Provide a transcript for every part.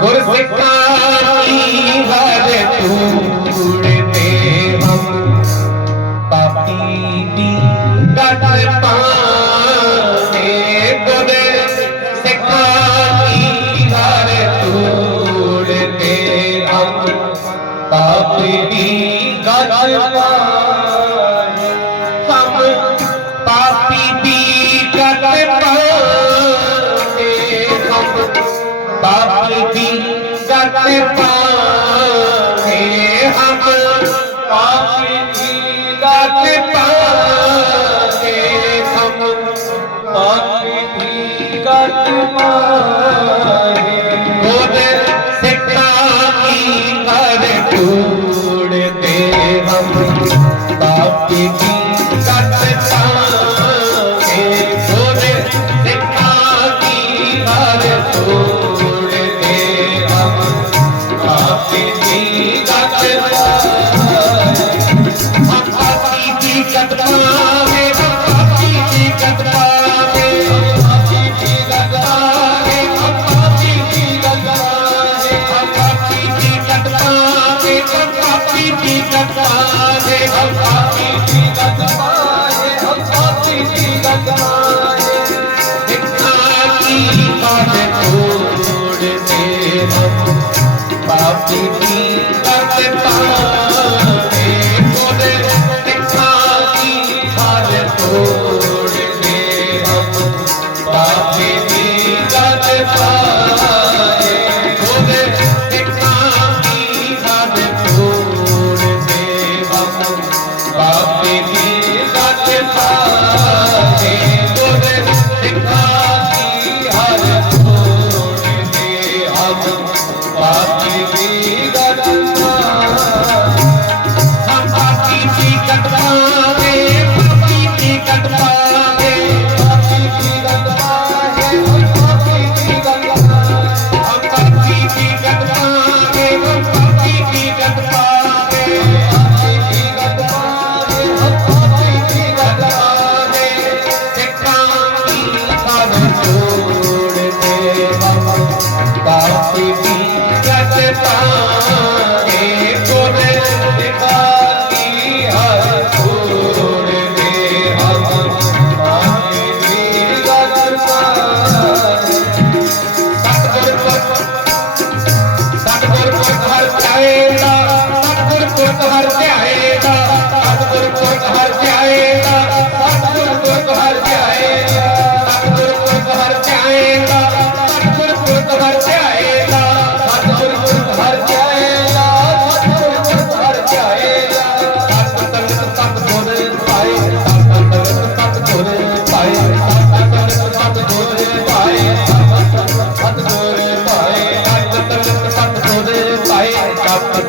गुरसे काली बार टूटते हम deep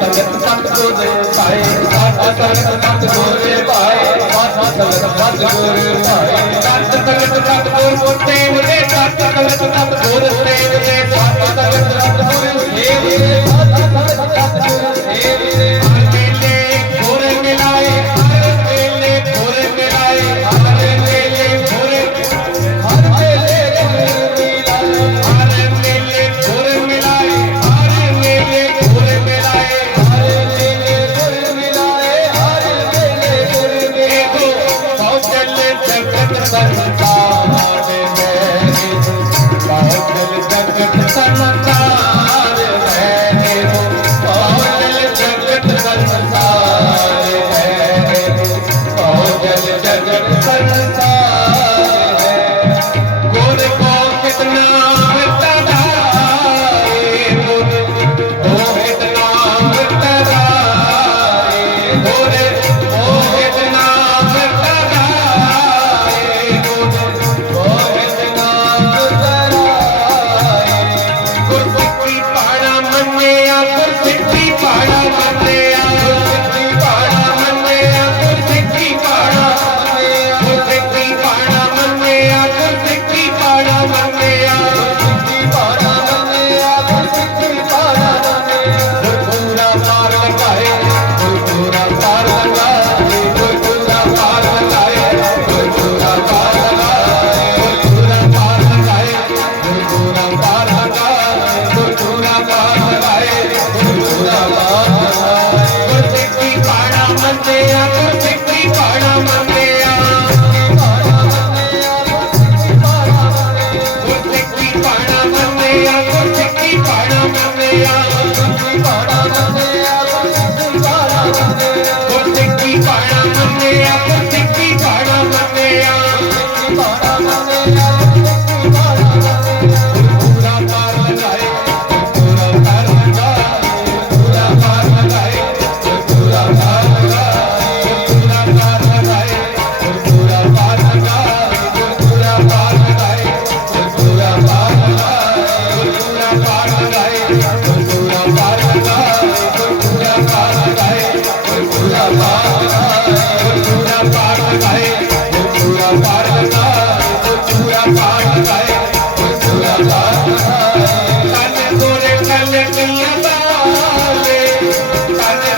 ਭਗਤ ਪੰਥ ਗੋਰੇ ਭਾਏ, ਸਾਡਾ ਭਗਤ ਪੰਥ ਗੋਰੇ ਭਾਏ, ਸਾਡਾ ਭਗਤ ਪੰਥ ਗੋਰੇ ਭਾਏ। ਸਤ ਭਗਤ ਪੰਥ ਗੋਰ ਤੇ ਉਹਦੇ ਸਤ ਭਗਤ ਪੰਥ ਗੋਰ ਤੇ ਉਹਦੇ ਸਤ ਭਗਤ ਪੰਥ ਗੋਰ ਤੇ Bye.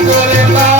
করে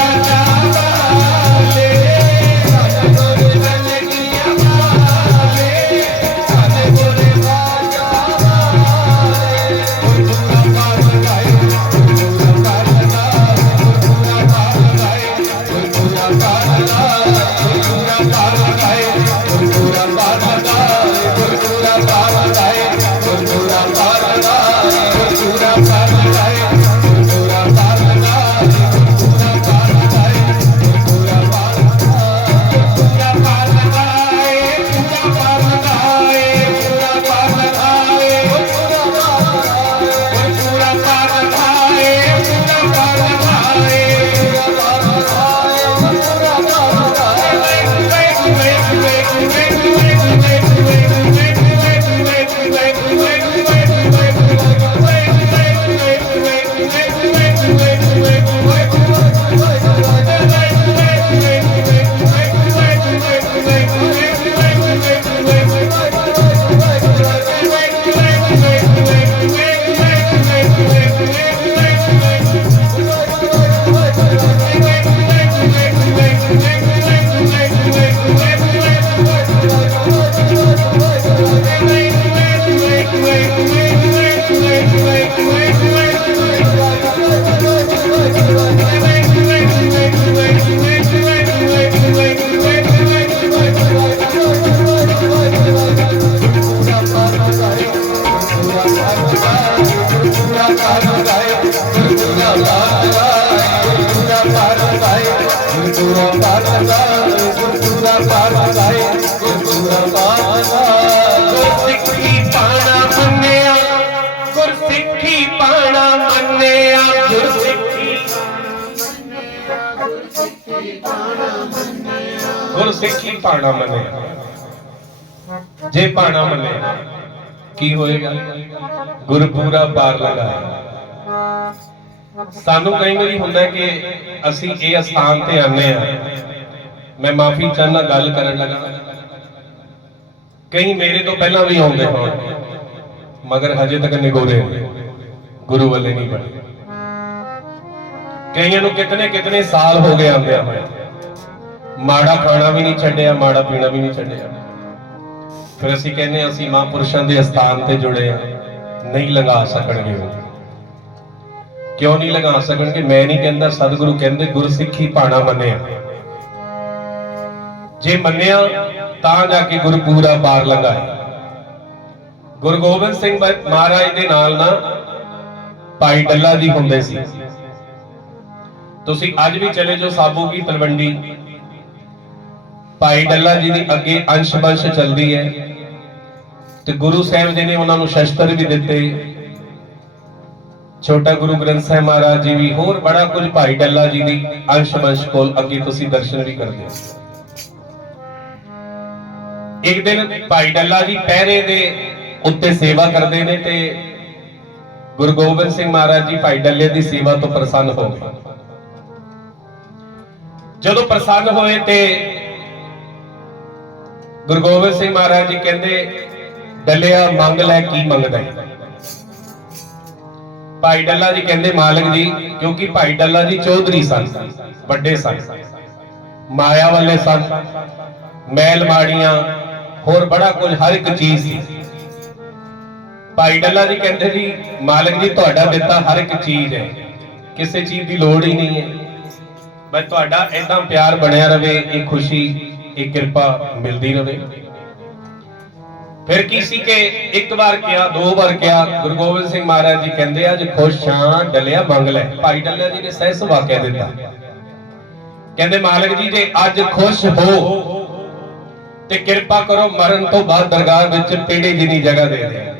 ਕੀ ਹੋਏਗਾ? ਗੁਰਪੂਰਾ ਪਾਰ ਲਗਾਇਆ ਸਾਨੂੰ ਕਈ ਵਾਰੀ ਹੁੰਦਾ ਕਿ ਅਸੀਂ ਇਹ ਅਸਥਾਨ ਤੇ ਆਨੇ ਆ ਮੈਂ ਮਾਫੀ ਚਾਹਨਾ ਗੱਲ ਕਰਨ ਲੱਗਾ। ਕਈ ਮੇਰੇ ਤੋਂ ਪਹਿਲਾਂ ਵੀ ਆਉਂਦੇ ਹੋਣ, ਮਗਰ ਹਜੇ ਤੱਕ ਨਿਗੋਰੇ ਨੇ। ਗੁਰੂ ਵੱਲੇ ਨਹੀਂ ਬਣੇ। ਕਈਆਂ ਨੂੰ ਕਿਤਨੇ ਕਿਤਨੇ ਸਾਲ ਹੋ ਗਏ ਆਉਂਦਿਆਂ ਹੋਏ। ਮਾੜਾ ਖਾਣਾ ਵੀ ਨਹੀਂ ਛੱਡਿਆ, ਮਾੜਾ ਪੀਣਾ ਵੀ ਨਹੀਂ ਛੱਡਿਆ। ਫਿਰ ਅਸੀਂ ਕਹਿੰਦੇ ਹਾਂ, ਅਸੀਂ ਮਹਾਂਪੁਰਸ਼ਾਂ ਦੇ ਅਸਥਾਨ ਤੇ ਜੁੜੇ ਆ ਨਹੀਂ ਲਗਾ ਸਕਣਗੇ ਉਹ। ਕਿਉਂ ਨਹੀਂ ਲਗਾ ਸਕਣਗੇ? ਮੈਂ ਨਹੀਂ ਕਹਿੰਦਾ ਸਤਿਗੁਰੂ ਕਹਿੰਦੇ ਗੁਰਸਿੱਖੀ ਪਾਣਾ ਮੰਨਿਆ। ਜੇ ਮੰਨਿਆ ਤਾਂ ਜਾ ਕੇ ਗੁਰਪੂਰਾ ਪਾਰ ਲੰਘਾਏ। ਗੁਰੂ ਗੋਬਿੰਦ ਸਿੰਘ ਮਹਾ- ਮਹਾਰਾਜ ਦੇ ਨਾਲ ਨਾ ਭਾਈ ਡੱਲਾ ਜੀ ਹੁੰਦੇ ਸੀ। ਤੁਸੀਂ ਅੱਜ ਵੀ ਚਲੇ ਜਾਓ ਸਾਬੂ ਕੀ ਤਲਵੰਡੀ। ਭਾਈ ਡੱਲਾ ਜੀ ਦੀ ਅੱਗੇ ਅੰਸ਼ ਬੰਸ਼ ਚੱਲਦੀ ਹੈ ਤੇ ਗੁਰੂ ਸਾਹਿਬ ਜੀ ਨੇ ਉਹਨਾਂ ਨੂੰ ਸ਼ਸਤਰ ਵੀ ਦਿੱਤੇ। ਛੋਟਾ ਗੁਰੂ ਗ੍ਰੰਥ ਸਾਹਿਬ ਮਹਾਰਾਜ ਜੀ ਵੀ, ਹੋਰ ਬੜਾ ਕੁਝ ਭਾਈ ਡੱਲਾ ਜੀ ਦੀ ਅੰਸ਼ ਬੰਸ਼ ਕੋਲ ਅੱਗੇ ਤੁਸੀਂ ਦਰਸ਼ਨ ਵੀ ਕਰਦੇ ਹੋ। ਇੱਕ ਦਿਨ ਭਾਈ ਡੱਲਾ ਜੀ ਪਹਿਰੇ ਦੇ ਉੱਤੇ ਸੇਵਾ ਕਰਦੇ ਨੇ ਤੇ ਗੁਰੂ ਗੋਬਿੰਦ ਸਿੰਘ ਮਹਾਰਾਜ ਜੀ ਭਾਈ ਡੱਲੇ ਦੀ ਸੇਵਾ ਤੋਂ ਪ੍ਰਸੰਨ ਹੋ ਗਏ। ਜਦੋਂ ਪ੍ਰਸੰਨ ਹੋਏ ਤੇ ਗੁਰੂ ਗੋਬਿੰਦ ਸਿੰਘ ਮਹਾਰਾਜ ਜੀ ਕਹਿੰਦੇ, ਡੱਲਿਆ ਮੰਗ ਲੈ ਕੀ ਮੰਗਦਾ ਹੈ? ਭਾਈ ਡੱਲਾ ਜੀ ਕਹਿੰਦੇ, ਮਾਲਕ ਜੀ, ਕਿਉਂਕਿ ਭਾਈ ਡੱਲਾ ਜੀ ਚੌਧਰੀ ਸਨ, ਵੱਡੇ ਸਨ, ਮਾਇਆ ਵਾਲੇ ਸਨ ਮਹਿਲ ਮਾੜੀਆਂ, ਹੋਰ ਬੜਾ ਕੁਝ ਹਰ ਇੱਕ ਚੀਜ਼ ਸੀ। ਭਾਈ ਡੱਲਾ ਜੀ ਕਹਿੰਦੇ ਜੀ, ਮਾਲਕ ਜੀ, ਤੁਹਾਡਾ ਦਿੱਤਾ ਹਰ ਇੱਕ ਚੀਜ਼ ਹੈ, ਕਿਸੇ ਚੀਜ਼ ਦੀ ਲੋੜ ਹੀ ਨਹੀਂ ਹੈ। ਬਸ ਤੁਹਾਡਾ ਇਦਾਂ ਪਿਆਰ ਬਣਿਆ ਰਵੇ, ਇਹ ਖੁਸ਼ੀ ਇਹ ਕਿਰਪਾ ਮਿਲਦੀ ਰਹੇ। ਫਿਰ ਕੀ ਸੀ ਕਿ ਇੱਕ ਵਾਰ ਕਿਹਾ, ਦੋ ਵਾਰ ਕਿਹਾ, ਗੁਰੂ ਗੋਬਿੰਦ ਸਿੰਘ ਮਹਾਰਾਜ ਜੀ ਕਹਿੰਦੇ ਅੱਜ ਖੁਸ਼ ਹਾਂ ਡਲਿਆ ਮੰਗ ਲੈ। ਭਾਈ ਡੱਲਿਆ ਜੀ ਨੇ ਸਹਿ ਸੁਭਾ ਕਹਿ ਦਿੱਤਾ। ਕਹਿੰਦੇ, ਮਾਲਕ ਜੀ, ਜੇ ਅੱਜ ਖੁਸ਼ ਹੋ, ਤੇ ਕਿਰਪਾ ਕਰੋ, ਮਰਨ ਤੋਂ ਬਾਅਦ ਦਰਗਾਹ ਵਿੱਚ ਪੀੜੇ ਜਿੰਨੀ ਜਗ੍ਹਾ ਦੇ ਦੇ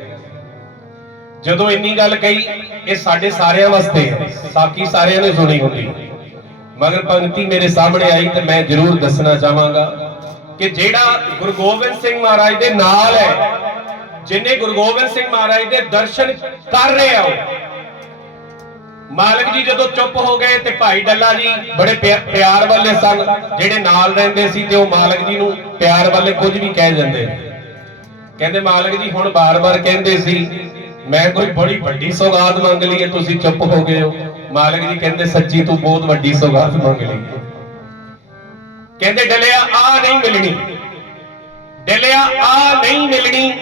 ਜਦੋਂ ਇੰਨੀ ਗੱਲ ਕਹੀ, ਇਹ ਸਾਡੇ ਸਾਰਿਆਂ ਵਾਸਤੇ ਸਾਕੀ ਸਾਰਿਆਂ ਨੇ ਸੁਣੀ ਹੁੰਦੀ। ਮਗਰ ਪੰਕਤੀ ਮੇਰੇ ਸਾਹਮਣੇ ਆਈ, ਤੇ ਮੈਂ ਜ਼ਰੂਰ ਦੱਸਣਾ ਚਾਹਾਂਗਾ। ਕਿ ਜਿਹੜਾ ਗੁਰੂ ਗੋਬਿੰਦ ਸਿੰਘ ਮਹਾਰਾਜ ਦੇ ਨਾਲ ਹੈ, ਜਿਨੇ ਗੁਰੂ ਗੋਬਿੰਦ ਸਿੰਘ ਮਹਾਰਾਜ ਦੇ ਦਰਸ਼ਨ ਕਰ ਰਿਹਾ ਹੋ ਮਾਲਕ ਜੀ ਜਦੋਂ ਚੁੱਪ ਹੋ ਗਏ ਤੇ ਭਾਈ ਡੱਲਾ ਜੀ ਬੜੇ ਪਿਆਰ ਵਾਲੇ ਸਨ, ਜਿਹੜੇ ਨਾਲ ਰਹਿੰਦੇ ਸੀ ਤੇ ਉਹ ਮਾਲਕ ਜੀ ਨੂੰ ਪਿਆਰ ਵਾਲੇ ਕੁਝ ਵੀ ਕਹਿ ਜਾਂਦੇ ਕਹਿੰਦੇ, ਮਾਲਕ ਜੀ, ਹੁਣ ਬਾਰ-ਬਾਰ ਕਹਿੰਦੇ ਸੀ, ਮੈਂ ਕੋਈ ਬੜੀ ਵੱਡੀ ਸੌਗਾਤ ਮੰਗ ਲਈ ਹੈ, ਤੁਸੀਂ ਚੁੱਪ ਹੋ ਗਏ ਹੋ। ਮਾਲਕ ਜੀ ਕਹਿੰਦੇ, ਸੱਚੀ ਤੂੰ ਬਹੁਤ ਵੱਡੀ ਸੌਗਾਤ ਮੰਗ ਲਈ ਕਹਿੰਦੇ ਡਲਿਆ ਆ ਨਹੀਂ ਮਿਲਣੀ। ਡਲਿਆ ਆ ਨਹੀਂ ਮਿਲਣੀ।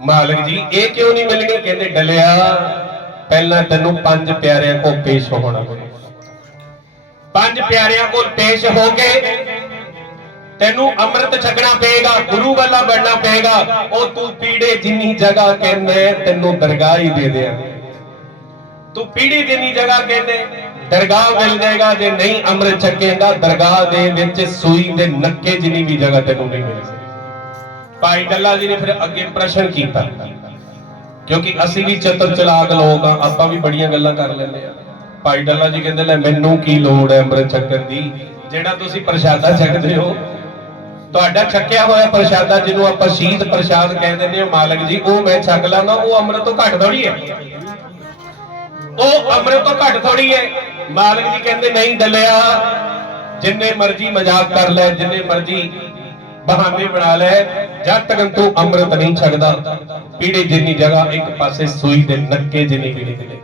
ਮਾਲਕ ਜੀ, ਇਹ ਕਿਉਂ ਨਹੀਂ ਮਿਲਣੀ? ਕਹਿੰਦੇ ਡਲਿਆ, ਪਹਿਲਾਂ ਤੈਨੂੰ ਪੰਜ ਪਿਆਰਿਆਂ ਕੋਲ ਪੇਸ਼ ਹੋਣਾ ਪੰਜ ਪਿਆਰਿਆਂ ਕੋਲ ਪੇਸ਼ ਹੋ ਕੇ ਤੈਨੂੰ ਅੰਮ੍ਰਿਤ ਛਕਣਾ ਪਏਗਾ, ਗੁਰੂ ਵਾਲਾ ਬਣਨਾ ਪਏਗਾ। ਉਹ ਤੂੰ ਪੀੜੇ ਜਿੰਨੀ ਜਗ੍ਹਾ ਕਹਿੰਦੇ, ਤੈਨੂੰ ਦਰਗਾਹ ਹੀ ਦੇ ਦਿਆਂ ਤੂੰ ਪੀੜੀ ਜਿੰਨੀ ਜਗ੍ਹਾ ਕਹਿੰਦੇ ਦਰਗਾਹ ਮਿਲ ਜਾਏਗਾ, ਜੇ ਨਹੀਂ ਅੰਮ੍ਰਿਤ ਛਕੇਗਾ, ਦਰਗਾਹ ਦੇ ਵਿੱਚ ਸੂਈ ਦੇ ਨੱਕੇ ਜਿੰਨੀ ਵੀ ਜਗ੍ਹਾ ਤੈਨੂੰ ਨਹੀਂ ਮਿਲ ਭਾਈ ਡੱਲਾ ਜੀ ਨੇ ਫਿਰ ਅੱਗੇ ਪ੍ਰਸ਼ਨ ਕੀਤਾ, ਕਿਉਂਕਿ ਅਸੀਂ ਵੀ ਚਤਰ ਚਲਾਕ ਲੋਕ ਆ, ਆਪਾਂ ਵੀ ਬੜੀਆਂ ਗੱਲਾਂ ਕਰ ਲੈਂਦੇ ਆ। ਭਾਈ ਡੱਲਾ ਜੀ ਕਹਿੰਦੇ, ਲੈ ਮੈਨੂੰ ਕੀ ਲੋੜ ਹੈ ਅੰਮ੍ਰਿਤ ਛਕਣ ਦੀ? ਜਿਹੜਾ ਤੁਸੀਂ ਪ੍ਰਸ਼ਾਦਾ ਛਕਦੇ ਹੋ, ਤੁਹਾਡਾ ਛਕਿਆ ਹੋਇਆ ਪ੍ਰਸ਼ਾਦਾ ਜਿਹਨੂੰ ਆਪਾਂ ਸ਼ੀਤ ਪ੍ਰਸ਼ਾਦ ਕਹਿ ਦਿੰਦੇ ਹਾਂ, ਮਾਲਕ ਜੀ, ਉਹ ਮੈਂ ਛਕ ਲਾਂਗਾ, ਉਹ ਅੰਮ੍ਰਿਤ ਤੋਂ ਘੱਟ ਥੋੜੀ ਹੈ। ਉਹ ਅੰਮ੍ਰਿਤ ਤੋਂ ਘੱਟ ਥੋੜੀ ਹੈ। ਮਾਲਕ ਜੀ ਕਹਿੰਦੇ ਨਹੀਂ ਦਲਿਆ ਜਿੰਨੇ ਮਰਜ਼ੀ ਮਜ਼ਾਕ ਕਰ ਲੈ ਜਿੰਨੇ ਮਰਜ਼ੀ ਬਹਾਨੇ ਬਣਾ ਲੈ ਜਦ ਤੱਕ ਤੂੰ ਅੰਮ੍ਰਿਤ ਨਹੀਂ ਛਕਦਾ ਪੀੜੇ ਜਿੰਨੀ ਜਗ੍ਹਾ ਇੱਕ ਪਾਸੇ ਸੂਈ ਦੇ ਨੱਕੇ ਜਿੰਨੀ ਵੀ ਨਹੀਂ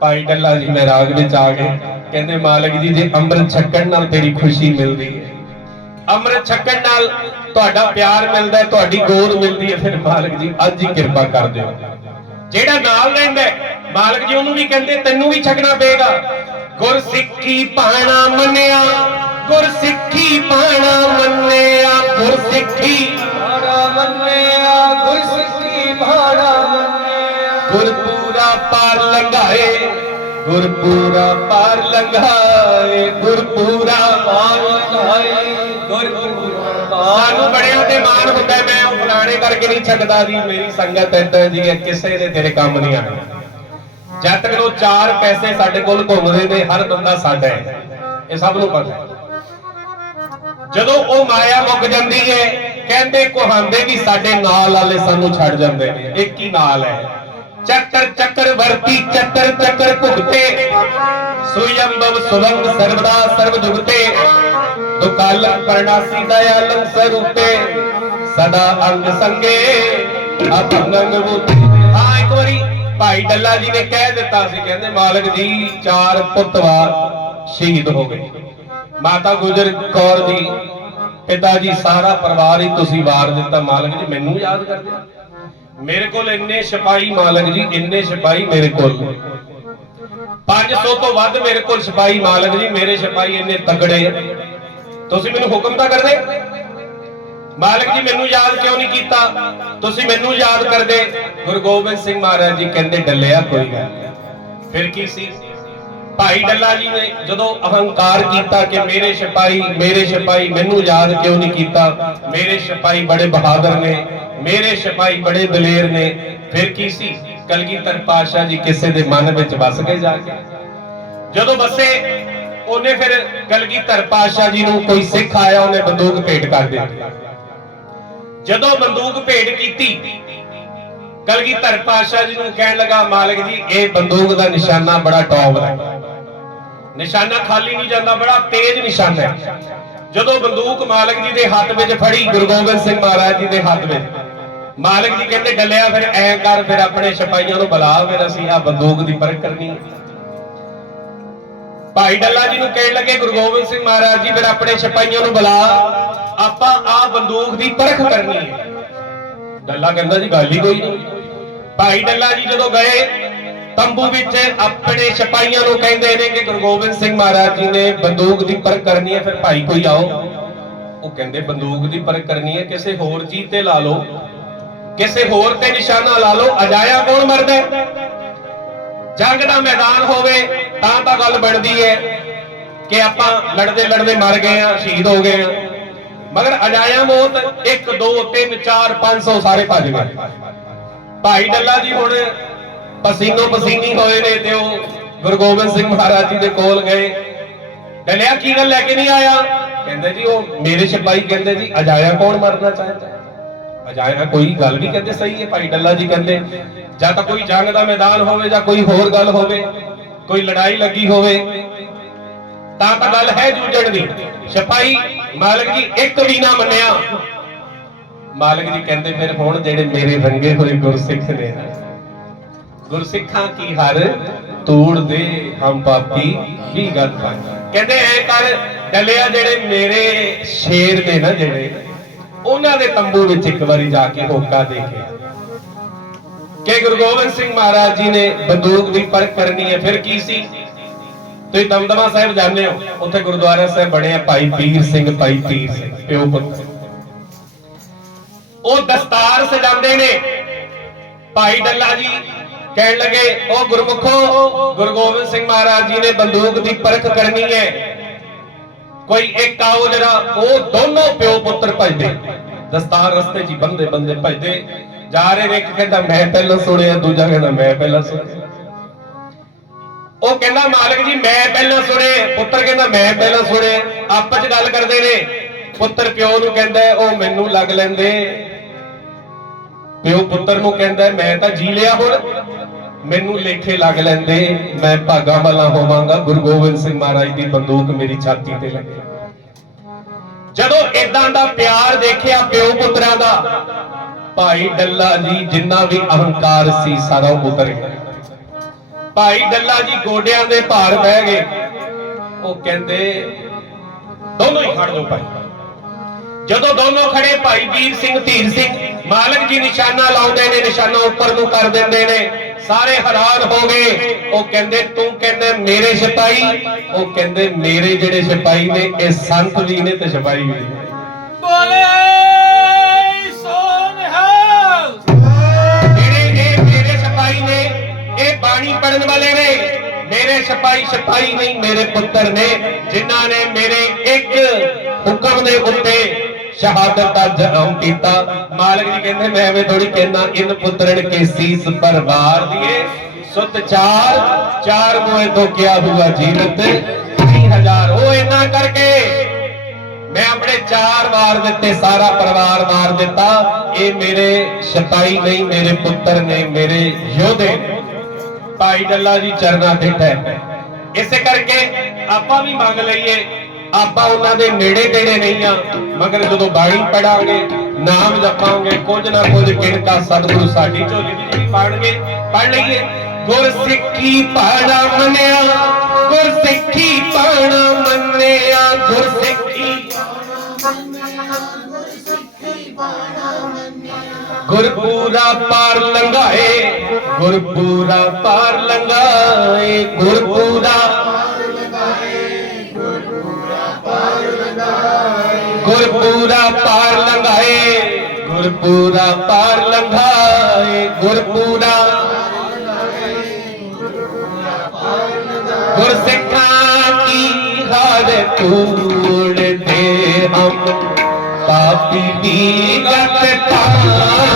ਭਾਈ ਡੱਲਾ ਜੀ ਮੈਂ ਰਾਗ ਵਿੱਚ ਆ ਗਏ। ਕਹਿੰਦੇ ਮਾਲਕ ਜੀ ਜੇ ਅੰਮ੍ਰਿਤ ਛਕਣ ਨਾਲ ਤੇਰੀ ਖੁਸ਼ੀ ਮਿਲਦੀ ਹੈ ਅੰਮ੍ਰਿਤ ਛਕਣ ਨਾਲ ਤੁਹਾਡਾ ਪਿਆਰ ਮਿਲਦਾ ਹੈ ਤੁਹਾਡੀ ਗੋਦ ਮਿਲਦੀ ਹੈ ਫਿਰ ਮਾਲਕ ਜੀ ਅੱਜ ਹੀ ਕਿਰਪਾ ਕਰ ਦਿਓ। ਜਿਹੜਾ ਨਾਲ ਰਹਿੰਦਾ ਹੈ, ਮਾਲਕ ਜੀ ਉਹਨੂੰ ਵੀ ਕਹਿੰਦੇ ਤੈਨੂੰ ਵੀ ਛਕਣਾ ਪਏਗਾ। ਗੁਰ ਸਿੱਖੀ ਪਾਣਾ ਮੰਨਿਆ ਗੁਰ ਸਿੱਖੀ ਪਾਣਾ ਮੰਨਿਆ ਗੁਰ ਸਿੱਖੀ ਭਾੜਾ ਮੰਨਿਆ ਗੁਰ ਸਿੱਖੀ ਭਾੜਾ ਮੰਨਿਆ। ਗੁਰਪੂਰਾ ਪਾਰ ਲੰਘਾਏ ਗੁਰਪੂਰਾ ਪਾਰ ਲੰਘਾਏ ਗੁਰਪੂਰਾ ਪਾਰ ਲੰਘਾਏ। ਸਾਨੂੰ ਬੜਿਆਂ ਤੇ ਮਾਣ ਹੁੰਦਾ ਮੈਂ ਉਹ ਫਲਾਣੇ ਕਰਕੇ ਨਹੀਂ ਛਕਦਾ ਜੀ ਮੇਰੀ ਸੰਗਤ ਏਦਾਂ ਦੀ ਹੈ ਕਿਸੇ ਨੇ ਤੇਰੇ ਕੰਮ ਨਹੀਂ ਆਣਾ ਜਦ ਤੱਕ ਉਹ ਚਾਰ ਪੈਸੇ ਸਾਡੇ ਕੋਲ ਘੁੰਮਦੇ ਨੇ, ਹਰ ਬੰਦਾ ਸਾਡਾ ਹੈ। ਇਹ ਸਭ ਨੂੰ ਪਤਾ ਹੈ। ਜਦੋਂ ਉਹ ਮਾਇਆ ਮੁੱਕ ਜਾਂਦੀ ਹੈ, ਕਹਿੰਦੇ ਕਹਾਂਦੇ ਵੀ ਸਾਡੇ ਨਾਲ ਵਾਲੇ ਸਾਨੂੰ ਛੱਡ ਜਾਂਦੇ ਨੇ। ਇੱਕ ਹੀ ਨਾਲ ਹੈ? ਚੱਕਰ ਚੱਕਰ ਵਰਤੀ, ਚੱਕਰ ਚੱਕਰ ਭੁਗਤੇ। ਸੁਯੰਭਵ ਸੁਵੰਗ ਸਰਵਦਾ ਸਰਵ ਜੁਗਤੇ ਦੁਕਾਲ ਪਰਣਾਸੀ ਦਇਆਲੰ ਸਰੂਪੇ। ਸਦਾ ਅੰਗ ਸੰਗੇ ਅਭੰਗੰਗ ਬੁੱਧੀ ਭਾਈ ਡੱਲਾ ਜੀ ਨੇ ਕਹਿ ਦਿੱਤਾ ਸੀ, ਕਹਿੰਦੇ ਮਾਲਕ ਜੀ, ਚਾਰ ਪੁੱਤਵਾਰ ਸ਼ਹੀਦ ਹੋ ਗਏ। ਮਾਤਾ ਗੁਜਰ ਕੌਰ ਜੀ, ਪਿਤਾ ਜੀ, ਸਾਰਾ ਪਰਿਵਾਰ ਹੀ ਤੁਸੀਂ ਵਾਰ ਦਿੱਤਾ। ਮਾਲਕ ਜੀ, ਮੈਨੂੰ ਯਾਦ ਕਰਦੇ ਮੇਰੇ ਕੋਲ ਇੰਨੇ ਸਿਪਾਹੀ ਮਾਲਕ ਜੀ, ਇੰਨੇ ਸਿਪਾਹੀ ਮੇਰੇ ਕੋਲ। 500 ਤੋਂ ਵੱਧ ਮੇਰੇ ਕੋਲ ਸਿਪਾਹੀ ਮਾਲਕ ਜੀ, ਮੇਰੇ ਸਿਪਾਹੀ ਇੰਨੇ ਤਗੜੇ ਤੁਸੀਂ ਮੈਨੂੰ ਹੁਕਮ ਤਾਂ ਕਰਦੇ? ਮਾਲਕ ਜੀ, ਮੈਨੂੰ ਯਾਦ ਕਿਉਂ ਨਹੀਂ ਕੀਤਾ? ਤੁਸੀਂ ਮੈਨੂੰ ਯਾਦ ਕਰਦੇ। ਗੁਰੂ ਗੋਬਿੰਦ ਸਿੰਘ ਮਹਾਰਾਜ ਜੀ ਕਹਿੰਦੇ, ਡੱਲਿਆ ਕੋਈ ਗੱਲ ਫਿਰ ਕੀ ਸੀ? ਭਾਈ ਡੱਲਾ ਜੀ ਨੇ ਜਦੋਂ ਅਹੰਕਾਰ ਕੀਤਾ ਕਿ ਮੇਰੇ ਸਿਪਾਹੀ ਮੇਰੇ ਸਿਪਾਹੀ ਮੈਨੂੰ ਯਾਦ ਕਿਉਂ ਨਹੀਂ ਕੀਤਾ? ਮੇਰੇ ਸਿਪਾਹੀ ਬੜੇ ਬਹਾਦਰ ਨੇ, ਮੇਰੇ ਸਿਪਾਹੀ ਬੜੇ ਦਲੇਰ ਨੇ। ਫਿਰ ਕੀ ਸੀ? ਕਲਗੀਧਰ ਪਾਤਸ਼ਾਹ ਜੀ ਕਿਸੇ ਦੇ ਮਨ ਵਿੱਚ ਵਸ ਗਏ ਜਾ ਕੇ। ਜਦੋਂ ਵਸੇ, ਉਹਨੇ ਫਿਰ ਕਲਗੀਧਰ ਪਾਤਸ਼ਾਹ ਜੀ ਨੂੰ ਕੋਈ ਸਿੱਖ ਆਇਆ, ਉਹਨੇ ਬੰਦੂਕ ਭੇਟ ਕਰ ਦਿੱਤੀ। ਜਦੋਂ ਬੰਦੂਕ ਭੇਟ ਕੀਤੀ ਕਲਗੀਧਰ ਪਾਤਸ਼ਾਹ ਜੀ ਨੂੰ ਕਹਿਣ ਲੱਗਾ, ਮਾਲਕ ਜੀ, ਇਹ ਬੰਦੂਕ ਦਾ ਨਿਸ਼ਾਨਾ ਬੜਾ ਟੌਪ ਦਾ ਹੈ। ਨਿਸ਼ਾਨਾ ਖਾਲੀ ਨਹੀਂ ਜਾਂਦਾ, ਬੜਾ ਤੇਜ਼ ਨਿਸ਼ਾਨਾ ਹੈ। ਜਦੋਂ ਬੰਦੂਕ ਮਾਲਕ ਜੀ ਦੇ ਹੱਥ ਵਿੱਚ ਫੜੀ, ਗੁਰੂ ਗੋਬਿੰਦ ਸਿੰਘ ਮਹਾਰਾਜ ਜੀ ਦੇ ਹੱਥ ਵਿੱਚ, ਮਾਲਕ ਜੀ ਕਹਿੰਦੇ, ਡੱਲਿਆ ਫਿਰ, ਐਂ ਕਰ ਫਿਰ ਆਪਣੇ ਸਿਪਾਹੀਆਂ ਨੂੰ ਬੁਲਾ ਫਿਰ ਅਸੀਂ ਆ ਬੰਦੂਕ ਦੀ ਪਰਖ ਕਰਨੀ ਹੈ। ਭਾਈ ਡੱਲਾ ਜੀ ਨੂੰ ਕਹਿਣ ਲੱਗੇ, ਗੁਰੂ ਗੋਬਿੰਦ ਸਿੰਘ ਮਹਾਰਾਜ ਜੀ, ਫਿਰ ਆਪਣੇ ਸਿਪਾਹੀਆਂ ਨੂੰ ਬੁਲਾ। ਆਪਾਂ ਆ ਬੰਦੂਕ ਦੀ ਪਰਖ ਕਰਨੀ ਹੈ। ਡੱਲਾ ਕਹਿੰਦਾ ਜੀ, ਗੱਲ ਹੀ ਕੋਈ ਨਹੀਂ। ਭਾਈ ਡੱਲਾ ਜੀ ਜਦੋਂ ਗਏ, ਤੰਬੂ ਵਿੱਚ ਆਪਣੇ ਸਿਪਾਹੀਆਂ ਨੂੰ ਕਹਿੰਦੇ ਨੇ ਕਿ ਗੁਰੂ ਗੋਬਿੰਦ ਸਿੰਘ ਮਹਾਰਾਜ ਜੀ ਨੇ ਬੰਦੂਕ ਦੀ ਪਰਖ ਕਰਨੀ ਹੈ, ਫਿਰ ਭਾਈ ਕੋਈ ਆਓ। ਉਹ ਕਹਿੰਦੇ, ਬੰਦੂਕ ਦੀ ਪਰਖ ਕਰਨੀ ਹੈ, ਕਿਸੇ ਹੋਰ ਚੀਜ਼ ਤੇ ਲਾ ਲਓ। ਕਿਸੇ ਹੋਰ ਤੇ ਨਿਸ਼ਾਨਾ ਲਾ ਲਓ, ਅਜਾਇਆ ਕੌਣ ਮਰਦਾ ਜੰਗ ਦਾ ਮੈਦਾਨ ਹੋਵੇ ਤਾਂ ਤਾਂ ਗੱਲ ਬਣਦੀ ਹੈ ਕਿ ਆਪਾਂ ਲੜਦੇ ਲੜਦੇ ਮਰ ਗਏ ਆ ਸ਼ਹੀਦ ਹੋ ਗਏ ਆ ਮਗਰ ਅਜਾਇਆ ਮੌਤ 1 2 3 4 500 ਸਾਰੇ ਭੱਜ ਗਏ। ਭਾਈ ਡੱਲਾ ਜੀ ਹੁਣ ਪਸੀਨੋ ਪਸੀਨੀ ਹੋਏ ਨੇ ਤੇ ਉਹ ਗੁਰੂ ਗੋਬਿੰਦ ਸਿੰਘ ਮਹਾਰਾਜ ਜੀ ਦੇ ਕੋਲ ਗਏ। ਡੱਲਿਆ, ਕੀ ਗੱਲ ਲੈ ਕੇ ਨਹੀਂ ਆਇਆ? ਕਹਿੰਦੇ ਜੀ, ਉਹ ਮੇਰੇ ਸਿਪਾਹੀ ਕਹਿੰਦੇ ਜੀ, ਅਜਾਇਆ ਕੌਣ ਮਰਨਾ ਚਾਹੁੰਦਾ? ਅਜਾਇਆ ਕੋਈ ਗੱਲ ਵੀ ਕਹਿੰਦੇ, ਸਹੀ ਹੈ, ਭਾਈ ਡੱਲਾ ਜੀ ਕਹਿੰਦੇ, ਜਾਂ ਤਾਂ ਕੋਈ ਜੰਗ ਦਾ ਮੈਦਾਨ ਹੋਵੇ ਜਾਂ ਕੋਈ ਹੋਰ ਗੱਲ ਹੋਵੇ। ਕੋਈ ਲੜਾਈ ਲੱਗੀ ਹੋਵੇ, ਤਾਂ ਤਾਂ ਗੱਲ ਹੈ ਜੂਝਣ ਦੀ। ਸਿਪਾਹੀ ਮਾਲਕ ਜੀ, ਇੱਕ ਵੀ ਨਾ ਮੰਨਿਆ। ਮਾਲਕ ਜੀ ਕਹਿੰਦੇ ਫਿਰ ਹੁਣ ਜਿਹੜੇ ਮੇਰੇ ਰੰਗੇ ਹੋਏ ਗੁਰਸਿੱਖ ਨੇ, ਗੁਰਸਿੱਖਾਂ ਕੀ ਹਰ ਤੋੜ ਦੇ, ਹਮ ਪਾਪੀ ਵੀ ਗੱਲ ਪਾਈ ਕਹਿੰਦੇ ਐ ਕਰ, ਡਲਿਆ ਜਿਹੜੇ ਮੇਰੇ ਸ਼ੇਰ ਨੇ ਨਾ ਜਿਹੜੇ, ਉਹਨਾਂ ਦੇ ਤੰਬੂ ਵਿੱਚ ਇੱਕ ਵਾਰੀ ਜਾ ਕੇ ਹੋਕਾ ਦੇ ਕੇ ਕਿ ਗੁਰੂ ਗੋਬਿੰਦ ਸਿੰਘ ਮਹਾਰਾਜ ਜੀ ਨੇ ਬੰਦੂਕ ਦੀ ਪਰਖ ਕਰਨੀ ਹੈ, ਫਿਰ ਕੀ ਸੀ? ਤੁਸੀਂ ਦਮਦਮਾ ਸਾਹਿਬ ਜਾਂਦੇ ਹੋ, ਉੱਥੇ ਗੁਰਦੁਆਰਾ ਸਾਹਿਬ ਬਣਿਆ ਭਾਈ ਪੀਰ ਸਿੰਘ, ਭਾਈ ਪੀਰ ਸਿੰਘ, ਪਿਓ ਪੁੱਤ। ਉਹ ਦਸਤਾਰ ਸਜਾਉਂਦੇ ਨੇ। ਭਾਈ ਡੱਲਾ ਜੀ ਕਹਿਣ ਲੱਗੇ ਉਹ ਗੁਰਮੁਖੋ, ਗੁਰੂ ਗੋਬਿੰਦ ਸਿੰਘ ਮਹਾਰਾਜ ਜੀ ਨੇ ਬੰਦੂਕ ਦੀ ਪਰਖ ਕਰਨੀ ਹੈ। ਕੋਈ ਇੱਕ ਆਓ ਜਿਹੜਾ ਉਹ ਦੋਨੋਂ ਪਿਓ ਪੁੱਤਰ ਭਜਦੇ। ਦਸਤਾਰ ਰਸਤੇ 'ਚ ਬੰਦੇ ਬੰਦੇ ਭਜਦੇ। ਜਾ ਰਹੇ ਨੇ, ਇੱਕ ਕਹਿੰਦਾ ਮੈਂ ਪਹਿਲਾਂ ਸੁਣਿਆ, ਦੂਜਾ ਕਹਿੰਦਾ ਮੈਂ ਪਹਿਲਾਂ ਸੁਣਿਆ। ਉਹ ਕਹਿੰਦਾ, ਮਾਲਕ ਜੀ, ਮੈਂ ਪਹਿਲਾਂ ਸੁਣਿਆ, ਪੁੱਤਰ ਕਹਿੰਦਾ, ਮੈਂ ਪਹਿਲਾਂ ਸੁਣਿਆ। ਆਪਸ 'ਚ ਗੱਲ ਕਰਦੇ ਨੇ। ਪੁੱਤਰ ਪਿਓ ਨੂੰ ਕਹਿੰਦਾ, ਉਹ ਮੈਨੂੰ ਲੱਗ ਲੈਂਦੇ। ਪਿਓ ਪੁੱਤਰ ਨੂੰ ਕਹਿੰਦਾ, ਮੈਂ ਤਾਂ ਜੀ ਲਿਆ ਹੁਣ। ਮੈਨੂੰ ਲੇਖੇ ਲੱਗ ਲੈਂਦੇ। ਮੈਂ ਭਾਗਾ ਵਾਲਾ ਹੋਵਾਂਗਾ। ਗੁਰੂ ਗੋਬਿੰਦ ਸਿੰਘ ਮਹਾਰਾਜ ਦੀ ਬੰਦੂਕ ਮੇਰੀ ਛਾਤੀ ਤੇ ਲੱਗੇ। ਜਦੋਂ ਇਦਾਂ ਦਾ ਪਿਆਰ ਦੇਖਿਆ ਪਿਓ ਪੁੱਤਰਾਂ ਦਾ ਭਾਈ ਡੱਲਾ ਜੀ, ਜਿੰਨਾ ਵੀ ਅਹੰਕਾਰ ਸੀ ਸਾਰਾ ਉਤਰ ਗਿਆ। ਭਾਈ ਡੱਲਾ ਜੀ ਗੋਡਿਆਂ ਦੇ ਭਾਰ ਬਹਿ ਗਏ। ਉਹ ਕਹਿੰਦੇ, ਦੋਨੋਂ ਹੀ ਖੜ ਜਾਓ ਭਾਈ। ਜਦੋਂ ਦੋਨੋਂ ਖੜੇ, ਭਾਈ ਵੀਰ ਸਿੰਘ, ਧੀਰ ਸਿੰਘ, ਮਾਲਕ ਜੀ ਨਿਸ਼ਾਨਾ ਲਾਉਂਦੇ ਨੇ, ਨਿਸ਼ਾਨਾ ਉੱਪਰ ਨੂੰ ਕਰ ਦਿੰਦੇ ਨੇ। ਸਾਰੇ ਹੈਰਾਨ ਹੋ ਗਏ। ਉਹ ਕਹਿੰਦੇ, ਤੂੰ ਕਹਿੰਦੇ ਮੇਰੇ ਸਿਪਾਹੀ? ਉਹ ਕਹਿੰਦੇ, ਮੇਰੇ ਜਿਹੜੇ ਸਿਪਾਹੀ ਨੇ, ਇਹ ਸੰਤ ਵੀ ਨੇ ਤੇ ਸਿਪਾਹੀ ਵੀ ਬੋਲੇ! ਬਾਣੀ ਪੜਨ ਵਾਲੇ ਨੇ। ਮੇਰੇ ਸਿਪਾਹੀ ਸਿਪਾਹੀ ਨਹੀਂ, ਮੇਰੇ ਪੁੱਤਰ ਨੇ। ਜਿਨ੍ਹਾਂ ਨੇ ਮੇਰੇ ਇੱਕ ਹੁਕਮ ਦੇ ਉੱਤੇ ਸ਼ਹਾਦਤ ਦਾ ਜਨਮ ਕੀਤਾ। ਮਾਲਕ ਜੀ ਕਹਿੰਦੇ, ਮੈਂ ਐਵੇਂ ਥੋੜੀ ਕਹਿਣਾ ਇਨ ਪੁੱਤਰਣ ਕੇ ਸੀਸ ਪਰ ਦਿਏ। ਸੁਤ ਚਾਰ ਚਾਰ ਮੋਏ ਤੋਂ ਕਿਆ ਹੁਆ ਜੀਵਤ? 3000 ਉਹ ਇੰਨਾ ਕਰਕੇ। ਮੈਂ ਆਪਣੇ ਚਾਰ ਮਾਰ ਦਿੱਤੇ, ਸਾਰਾ ਪਰਿਵਾਰ ਮਾਰ ਦਿੱਤਾ। ਇਹ ਮੇਰੇ ਸਿਪਾਹੀ ਨਹੀਂ, ਮੇਰੇ ਪੁੱਤਰ ਨੇ, ਮੇਰੇ ਯੋਧੇ ਭਾਈ ਡੱਲਾ ਜੀ ਚਰਨਾਂ ਤੇ ਹੈ। ਇਸੇ ਕਰਕੇ ਆਪਾਂ ਵੀ ਮੰਗ ਲਈਏ, ਆਪਾਂ ਉਹਨਾਂ ਦੇ ਨੇੜੇ ਤੇੜੇ ਨਹੀਂ ਆ, ਮਗਰ ਜਦੋਂ ਬਾਣੀ ਪੜਾਂਗੇ, ਨਾਮ ਜਪਾਂਗੇ, ਕੁਝ ਨਾ ਕੁਝ ਕਿਣਕਾ ਸਤਿਗੁਰੂ ਸਾਡੀ ਝੋਲੀ ਵਿੱਚ ਵੀ ਪਾਣਗੇ ਪੜ ਲਈਏ। ਗੁਰਸਿੱਖੀ ਪਾਣਾ ਮੰਨਿਆ, ਗੁਰਸਿੱਖੀ ਪਾਣਾ ਮੰਨਿਆ, ਗੁਰਸਿੱਖੀ ਗੁਰਪੂਰਾ ਪਾਰ ਲੰਘਾਏ, ਗੁਰਪੂਰਾ ਪਾਰ ਲੰਘਾਏ, ਗੁਰਪੂਰਾ ਗੁਰਪੂਰਾ ਪਾਰ ਲੰਘਾਏ, ਗੁਰਪੂਰਾ ਪਾਰ ਲੰਘਾਏ, ਗੁਰਪੂਰਾ ਗੁਰਸਿੱਖਾਂ ਕੀ ਹਾਰ ਤੂੜ ਦੇ ਹਮ? ਪਾਪੀ ਦੀ ਗਤ ਪਾਵੇ